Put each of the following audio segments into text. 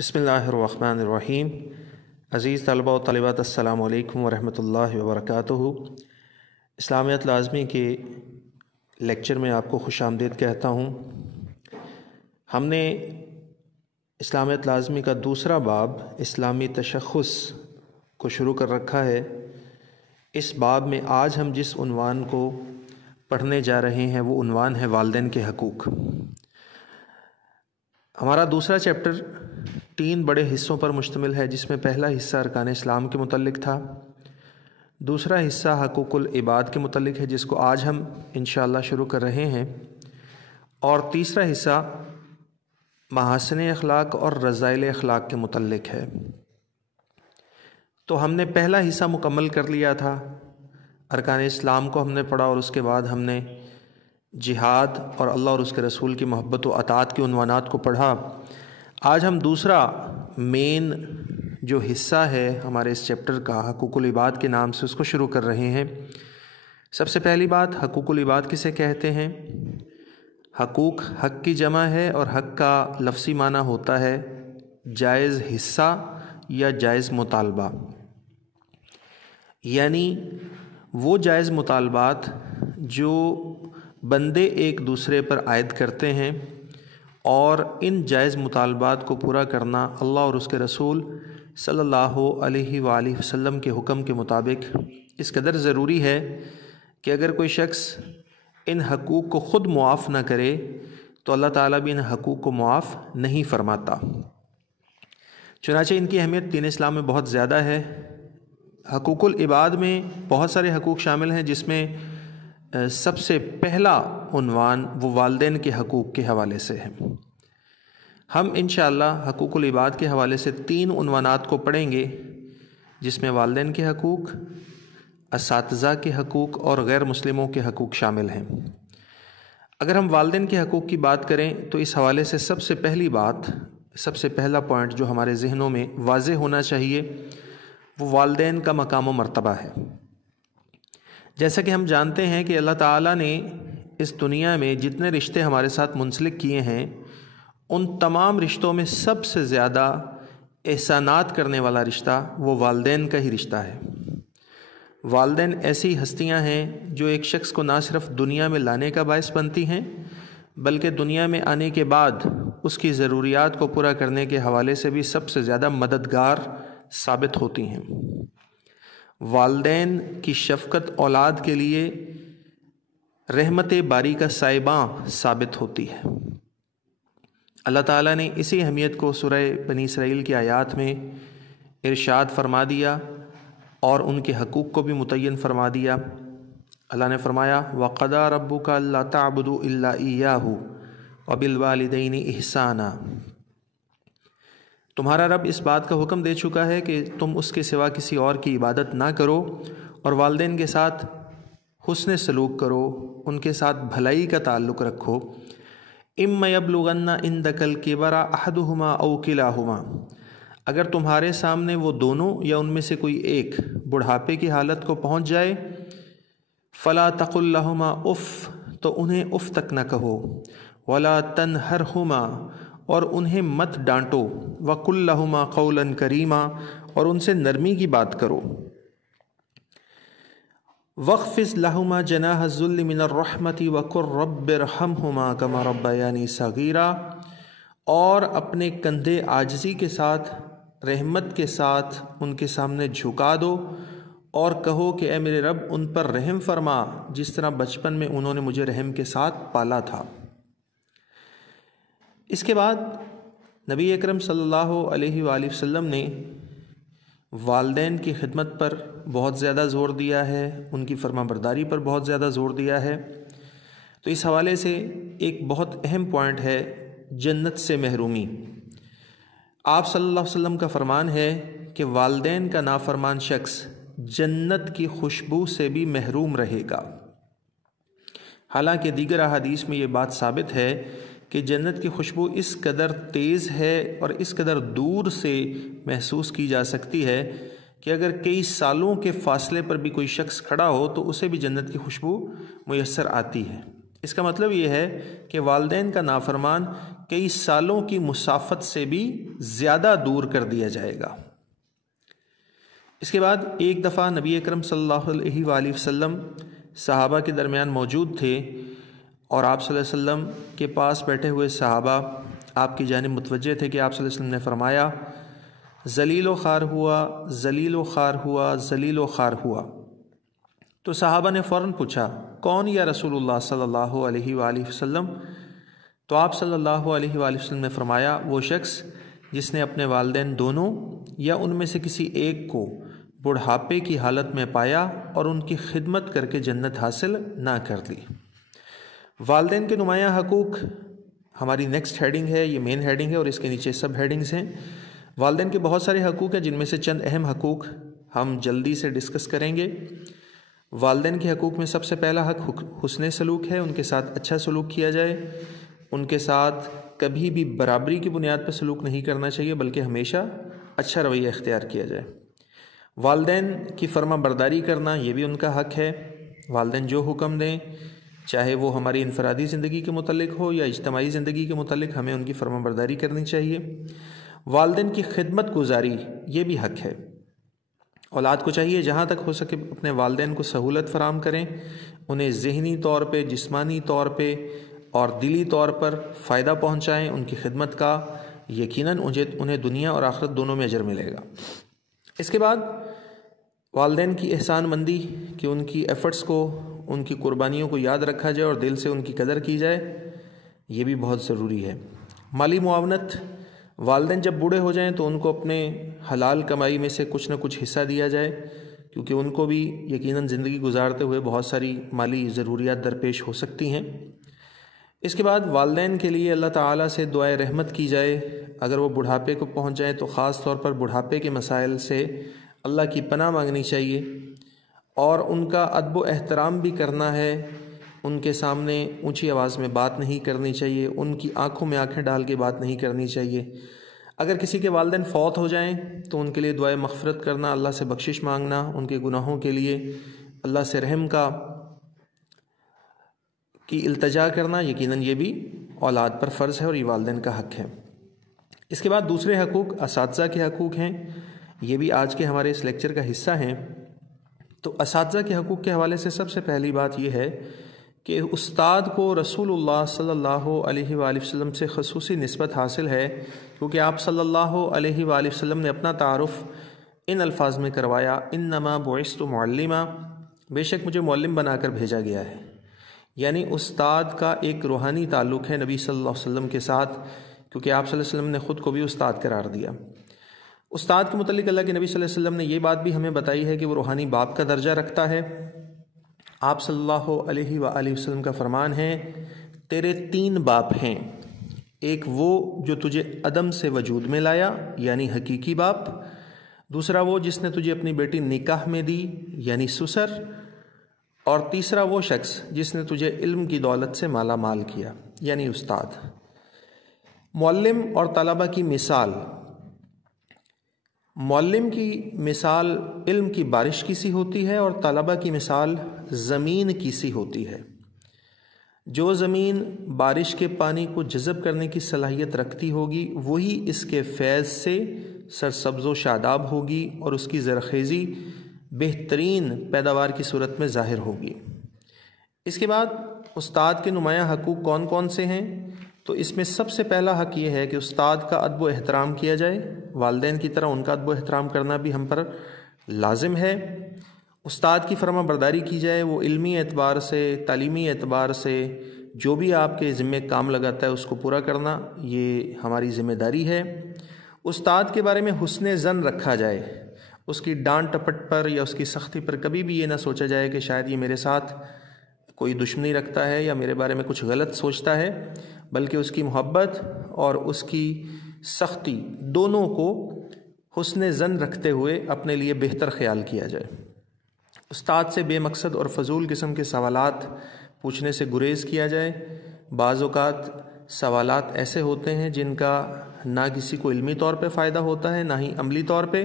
بسم اللہ الرحمن الرحیم۔ عزیز طلبہ و طالبات، السلام علیکم ورحمۃ اللہ وبرکاتہ۔ اسلامیات لازمی کے لیکچر میں آپ کو خوش آمدید کہتا ہوں۔ ہم نے اسلامیات لازمی کا دوسرا باب اسلامی تشخص کو شروع کر رکھا ہے۔ اس باب میں آج ہم جس عنوان کو پڑھنے جا رہے ہیں وہ عنوان ہے والدین کے حقوق۔ ہمارا دوسرا چیپٹر 3 بڑے حصوں پر مشتمل ہے، جس میں پہلا حصہ ارکان اسلام کے متعلق تھا، دوسرا حصہ حقوق العباد کے متعلق ہے جس کو آج ہم انشاءاللہ شروع کر رہے ہیں، اور تیسرا حصہ محاسن اخلاق اور رذائل اخلاق کے متعلق ہے۔ تو ہم نے پہلا حصہ مکمل کر لیا تھا، ارکان اسلام کو ہم نے پڑھا، اور اس کے بعد ہم نے جہاد اور اللہ اور اس کے رسول کی محبت و اطاعت کے عنوانات کو پڑھا۔ آج ہم دوسرا مین جو حصہ ہے ہمارے اس چیپٹر کا، حقوق العباد کے نام سے، اس کو شروع کر رہے ہیں۔ سب سے پہلی بات، حقوق العباد کسے کہتے ہیں؟ حقوق حق کی جمع ہے، اور حق کا لفظی معنی ہوتا ہے جائز حصہ یا جائز مطالبہ، یعنی وہ جائز مطالبات جو بندے ایک دوسرے پر عائد کرتے ہیں، اور ان جائز مطالبات کو پورا کرنا اللہ اور اس کے رسول صلی اللہ علیہ وآلہ وسلم کے حکم کے مطابق اس قدر ضروری ہے کہ اگر کوئی شخص ان حقوق کو خود معاف نہ کرے تو اللہ تعالیٰ بھی ان حقوق کو معاف نہیں فرماتا۔ چنانچہ ان کی اہمیت دین اسلام میں بہت زیادہ ہے۔ حقوق العباد میں بہت سارے حقوق شامل ہیں، جس میں سب سے پہلا عنوان وہ والدین کے حقوق کے حوالے سے ہے۔ ہم انشاءاللہ حقوق العباد کے حوالے سے 3 عنوانات کو پڑھیں گے، جس میں والدین کے حقوق، اساتذہ کے حقوق اور غیر مسلموں کے حقوق شامل ہیں۔ اگر ہم والدین کے حقوق کی بات کریں تو اس حوالے سے سب سے پہلی بات، سب سے پہلا پوائنٹ جو ہمارے ذہنوں میں واضح ہونا چاہیے وہ والدین کا مقام و مرتبہ ہے۔ جیسا کہ ہم جانتے ہیں کہ اللہ تعالیٰ نے اس دنیا میں جتنے رشتے ہمارے ساتھ منسلک کیے ہیں، ان تمام رشتوں میں سب سے زیادہ احسانات کرنے والا رشتہ وہ والدین کا ہی رشتہ ہے۔ والدین ایسی ہستیاں ہیں جو ایک شخص کو نہ صرف دنیا میں لانے کا باعث بنتی ہیں، بلکہ دنیا میں آنے کے بعد اس کی ضروریات کو پورا کرنے کے حوالے سے بھی سب سے زیادہ مددگار ثابت ہوتی ہیں۔ والدین کی شفقت اولاد کے لیے رحمت باری کا سائباں ثابت ہوتی ہے۔ اللہ تعالیٰ نے اسی اہمیت کو سورہ بنی اسرائیل کی آیات میں ارشاد فرما دیا اور ان کے حقوق کو بھی متعین فرما دیا۔ اللہ نے فرمایا وَقَضَىٰ رَبُّكَ أَلَّا تَعْبُدُوا إِلَّا إِيَّاهُ وَبِالْوَالِدَيْنِ إِحْسَانًا۔ تمہارا رب اس بات کا حکم دے چکا ہے کہ تم اس کے سوا کسی اور کی عبادت نہ کرو، اور والدین کے ساتھ حسن سلوک کرو، ان کے ساتھ بھلائی کا تعلق رکھو۔ اِمَّا يَبْلُغَنَّ عِندَكَ الْكِبَرَ أَحَدُهُمَا أَوْ كِلَاهُمَا، اگر تمہارے سامنے وہ دونوں یا ان میں سے کوئی ایک بڑھاپے کی حالت کو پہنچ جائے، فَلَا تَقُل لَّهُمَا اُف، تو انہیں اف تک نہ کہو، وَلَا تَنْهَرْهُمَا، اور انہیں مت ڈانٹو، وَقُل لَّهُمَا قَوْلًا كَرِيمًا، اور ان سے نرمی کی بات کرو۔ وَاخْفِضْ لَهُمَا جَنَاحَ الذُّلِّ مِنَ الرَّحْمَةِ وَقُل رَّبِّ ارْحَمْهُمَا كَمَا رَبَّيَانِي صَغِيرًا، اور اپنے کندھے عاجزی کے ساتھ، رحمت کے ساتھ ان کے سامنے جھکا دو، اور کہو کہ اے میرے رب ان پر رحم فرما جس طرح بچپن میں انہوں نے مجھے رحم کے ساتھ پالا تھا۔ اس کے بعد نبی اکرم صلی اللہ علیہ وآلہ وسلم نے والدین کی خدمت پر بہت زیادہ زور دیا ہے، ان کی فرما برداری پر بہت زیادہ زور دیا ہے۔ تو اس حوالے سے ایک بہت اہم پوائنٹ ہے جنت سے محرومی۔ آپ صلی اللہ علیہ وسلم کا فرمان ہے کہ والدین کا نافرمان شخص جنت کی خوشبو سے بھی محروم رہے گا۔ حالانکہ دیگر احادیث میں یہ بات ثابت ہے کہ جنت کی خوشبو اس قدر تیز ہے اور اس قدر دور سے محسوس کی جا سکتی ہے کہ اگر کئی سالوں کے فاصلے پر بھی کوئی شخص کھڑا ہو تو اسے بھی جنت کی خوشبو میسر آتی ہے۔ اس کا مطلب یہ ہے کہ والدین کا نافرمان کئی سالوں کی مسافت سے بھی زیادہ دور کر دیا جائے گا۔ اس کے بعد ایک دفعہ نبی اکرم صلی اللہ علیہ وآلہ وسلم صحابہ کے درمیان موجود تھے، اور آپ صلی اللہ علیہ وسلم کے پاس بیٹھے ہوئے صحابہ آپ کی جانب متوجہ تھے کہ آپ صلی اللہ علیہ وسلم نے فرمایا ذلیل و خوار ہوا، ذلیل و خوار ہوا، ذلیل و خوار ہوا۔ تو صحابہ نے فوراً پوچھا کون یا رسول اللہ صلی اللہ علیہ وآلہ وسلم؟ تو آپ صلی اللہ علیہ وآلہ وسلم نے فرمایا وہ شخص جس نے اپنے والدین دونوں یا ان میں سے کسی ایک کو بڑھاپے کی حالت میں پایا اور ان کی خدمت کر کے جنت حاصل نہ کر لی۔ والدین کے نمایاں حقوق ہماری نیکسٹ ہیڈنگ ہے، یہ مین ہیڈنگ ہے اور اس کے نیچے سب ہیڈنگز ہیں۔ والدین کے بہت سارے حقوق ہیں، جن میں سے چند اہم حقوق ہم جلدی سے ڈسکس کریں گے۔ والدین کے حقوق میں سب سے پہلا حق حسن سلوک ہے، ان کے ساتھ اچھا سلوک کیا جائے، ان کے ساتھ کبھی بھی برابری کی بنیاد پر سلوک نہیں کرنا چاہیے بلکہ ہمیشہ اچھا رویہ اختیار کیا جائے۔ والدین کی فرما برداری کرنا یہ بھی ان کا حق ہے۔ والدین جو حکم دیں، چاہے وہ ہماری انفرادی زندگی کے متعلق ہو یا اجتماعی زندگی کے متعلق، ہمیں ان کی فرما برداری کرنی چاہیے۔ والدین کی خدمت گزاری یہ بھی حق ہے۔ اولاد کو چاہیے جہاں تک ہو سکے اپنے والدین کو سہولت فراہم کریں، انہیں ذہنی طور پہ، جسمانی طور پہ اور دلی طور پر فائدہ پہنچائیں۔ ان کی خدمت کا یقیناً انہیں دنیا اور آخرت دونوں میں اجر ملے گا۔ اس کے بعد والدین کی احسان مندی، کہ ان کی ایفرٹس کو، ان کی قربانیوں کو یاد رکھا جائے اور دل سے ان کی قدر کی جائے، یہ بھی بہت ضروری ہے۔ مالی معاونت، والدین جب بوڑھے ہو جائیں تو ان کو اپنے حلال کمائی میں سے کچھ نہ کچھ حصہ دیا جائے، کیونکہ ان کو بھی یقیناً زندگی گزارتے ہوئے بہت ساری مالی ضروریات درپیش ہو سکتی ہیں۔ اس کے بعد والدین کے لیے اللہ تعالیٰ سے دعائے رحمت کی جائے۔ اگر وہ بڑھاپے کو پہنچ جائیں تو خاص طور پر بڑھاپے کے مسائل سے اللہ کی پناہ مانگنی چاہیے، اور ان کا ادب و احترام بھی کرنا ہے۔ ان کے سامنے اونچی آواز میں بات نہیں کرنی چاہیے، ان کی آنکھوں میں آنکھیں ڈال کے بات نہیں کرنی چاہیے۔ اگر کسی کے والدین فوت ہو جائیں تو ان کے لیے دعائے مغفرت کرنا، اللہ سے بخشش مانگنا، ان کے گناہوں کے لیے اللہ سے رحم کی التجا کرنا، یقیناً یہ بھی اولاد پر فرض ہے اور یہ والدین کا حق ہے۔ اس کے بعد دوسرے حقوق اساتذہ کے حقوق ہیں، یہ بھی آج کے ہمارے اس لیکچر کا حصہ ہیں۔ تو اساتذہ کے حقوق کے حوالے سے سب سے پہلی بات یہ ہے کہ استاد کو رسول اللہ صلی اللہ علیہ وآلہ وسلم سے خصوصی نسبت حاصل ہے، کیونکہ آپ صلی اللہ علیہ وآلہ وسلم نے اپنا تعارف ان الفاظ میں کروایا، انما بعثت معلما، بے شک مجھے معلم بنا کر بھیجا گیا ہے۔ یعنی استاد کا ایک روحانی تعلق ہے نبی صلی اللہ علیہ وسلم کے ساتھ، کیونکہ آپ صلی اللہ علیہ وسلم نے خود کو بھی استاد قرار دیا۔ استاد کے متعلق اللہ کے نبی صلی اللہ علیہ وسلم نے یہ بات بھی ہمیں بتائی ہے کہ وہ روحانی باپ کا درجہ رکھتا ہے۔ آپ صلی اللہ علیہ وآلہ وسلم کا فرمان ہے، تیرے 3 باپ ہیں، ایک وہ جو تجھے عدم سے وجود میں لایا یعنی حقیقی باپ، دوسرا وہ جس نے تجھے اپنی بیٹی نکاح میں دی یعنی سسر، اور تیسرا وہ شخص جس نے تجھے علم کی دولت سے مالا مال کیا یعنی استاد۔ معلم اور طلبہ کی مثال، معلم کی مثال علم کی بارش کی سی ہوتی ہے اور طلبہ کی مثال زمین کی سی ہوتی ہے۔ جو زمین بارش کے پانی کو جذب کرنے کی صلاحیت رکھتی ہوگی وہی اس کے فیض سے سرسبز و شاداب ہوگی اور اس کی زرخیزی بہترین پیداوار کی صورت میں ظاہر ہوگی۔ اس کے بعد استاد کے نمایاں حقوق کون کون سے ہیں؟ تو اس میں سب سے پہلا حق یہ ہے کہ استاد کا ادب و احترام کیا جائے، والدین کی طرح ان کا ادب و احترام کرنا بھی ہم پر لازم ہے۔ استاد کی فرما برداری کی جائے، وہ علمی اعتبار سے، تعلیمی اعتبار سے جو بھی آپ کے ذمے کام لگاتا ہے اس کو پورا کرنا یہ ہماری ذمہ داری ہے۔ استاد کے بارے میں حسن ظن رکھا جائے، اس کی ڈانٹ ٹپٹ پر یا اس کی سختی پر کبھی بھی یہ نہ سوچا جائے کہ شاید یہ میرے ساتھ کوئی دشمنی رکھتا ہے یا میرے بارے میں کچھ غلط سوچتا ہے، بلکہ اس کی محبت اور اس کی سختی دونوں کو حسن ظن رکھتے ہوئے اپنے لیے بہتر خیال کیا جائے۔ استاد سے بے مقصد اور فضول قسم کے سوالات پوچھنے سے گریز کیا جائے۔ بعض اوقات سوالات ایسے ہوتے ہیں جن کا نہ کسی کو علمی طور پہ فائدہ ہوتا ہے نہ ہی عملی طور پہ۔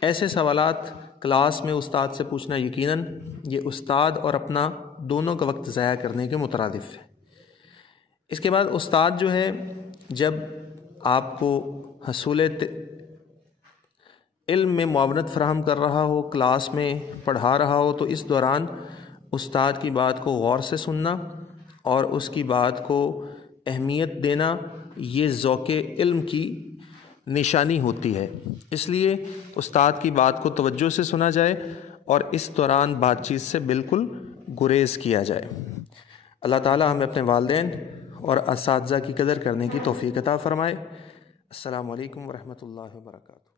ایسے سوالات کلاس میں استاد سے پوچھنا یقیناً یہ استاد اور اپنا دونوں کا وقت ضائع کرنے کے مترادف ہے۔ اس کے بعد استاد جو ہے جب آپ کو حصول علم میں معاونت فراہم کر رہا ہو، کلاس میں پڑھا رہا ہو، تو اس دوران استاد کی بات کو غور سے سننا اور اس کی بات کو اہمیت دینا، یہ ذوق علم کی نشانی ہوتی ہے۔ اس لیے استاد کی بات کو توجہ سے سنا جائے اور اس دوران بات چیت سے بالکل گریز کیا جائے۔ اللہ تعالی ہمیں اپنے والدین اور اساتذہ کی قدر کرنے کی توفیق عطا فرمائے۔ السلام علیکم ورحمۃ اللہ وبرکاتہ۔